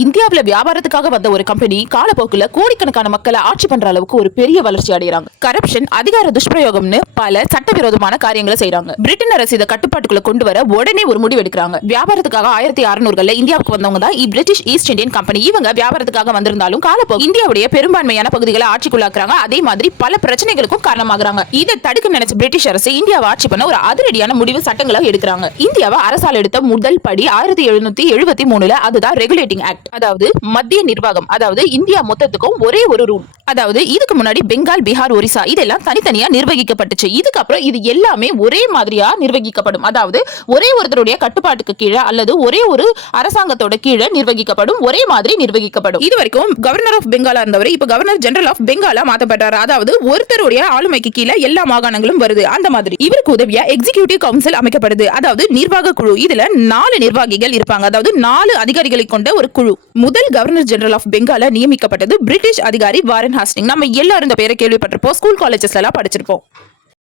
இந்தியாவில வியாபாரத்துக்காக வந்த ஒரு கம்பெனி காலப்போக்குல கோடிக்கணக்கான மக்களை ஆட்சி பண்ற அளவுக்கு ஒரு பெரிய வளர்ச்சி அடைகிறாங்க. கரப்ஷன், அதிகார துஷ்பிரயோகம்னு பல சட்டவிரோதமான காரியங்களை செய்யறாங்க. பிரிட்டன் அரசு இதை கட்டுப்பாட்டுக்குள்ள கொண்டு வர உடனே ஒரு முடிவு எடுக்கிறாங்க. வியாபாரத்துக்காக 1600களில் இந்தியாவுக்கு வந்தவங்க தான் பிரிட்டிஷ் ஈஸ்ட் இந்தியன் கம்பெனி. இவங்க வியாபாரத்துக்காக வந்திருந்தாலும் காலப்போக்கு இந்தியாவுடைய பெரும்பான்மையான பகுதிகளை ஆட்சிக்குள்ளாக்குறாங்க. அதே மாதிரி பல பிரச்சனைகளுக்கும் காரணமாகறாங்க. இதை தடுக்க நினைச்ச பிரிட்டிஷ் அரசு இந்தியாவை ஆட்சி பண்ண ஒரு அதிரடியான முடிவு சட்டங்களை எடுக்கிறாங்க. இந்தியாவை அரசால் எடுத்த முதல் படி 1773ல அதுதான் ரெகுலேட்டிங் ஆக்ட், அதாவது மத்திய நிர்வாகம். அதாவது இந்தியா மொத்தத்துக்கும் ஒரே ஒரு ரூல். அதாவது இதுக்கு முன்னாடி பெங்கால், பீகார், ஒரிசா இதெல்லாம் தனித்தனியா நிர்வகிக்கப்பட்டுச்சு. இதுக்கப்புறம் இது எல்லாமே ஒரே மாதிரியா நிர்வகிக்கப்படும். அதாவது ஒரே ஒருத்தருடைய கட்டுப்பாட்டுக்கு கீழே அல்லது ஒரே ஒரு அரசாங்கத்தோட கீழே நிர்வகிக்கப்படும், ஒரே மாதிரி நிர்வகிக்கப்படும். இது வரைக்கும் கவர்னர் ஆஃப் பெங்காலா இருந்தவர் இப்ப கவர்னர் ஜெனரல் ஆஃப் பெங்காலா மாற்றப்பட்டார். அதாவது ஒருத்தருடைய ஆளுமைக்கு கீழே எல்லா மாகாணங்களும் வருது. அந்த மாதிரி இவருக்கு உதவியா எக்ஸிகியூட்டிவ் கவுன்சில் அமைக்கப்படுது, அதாவது நிர்வாக குழு. இதுல 4 நிர்வாகிகள் இருப்பாங்க, அதாவது 4 அதிகாரிகளை கொண்ட ஒரு குழு. முதல் கவர்னர் ஜெனரல் ஆஃப் பெங்கால நியமிக்கப்பட்டது பிரிட்டிஷ் அதிகாரி வாரன் ஹாஸ்டிங். நம்ம எல்லாரும் இந்த பேரை கேள்விப்பட்டிருப்போம், ஸ்கூல் காலேஜஸ்ல எல்லாம் படிச்சிருப்போம்.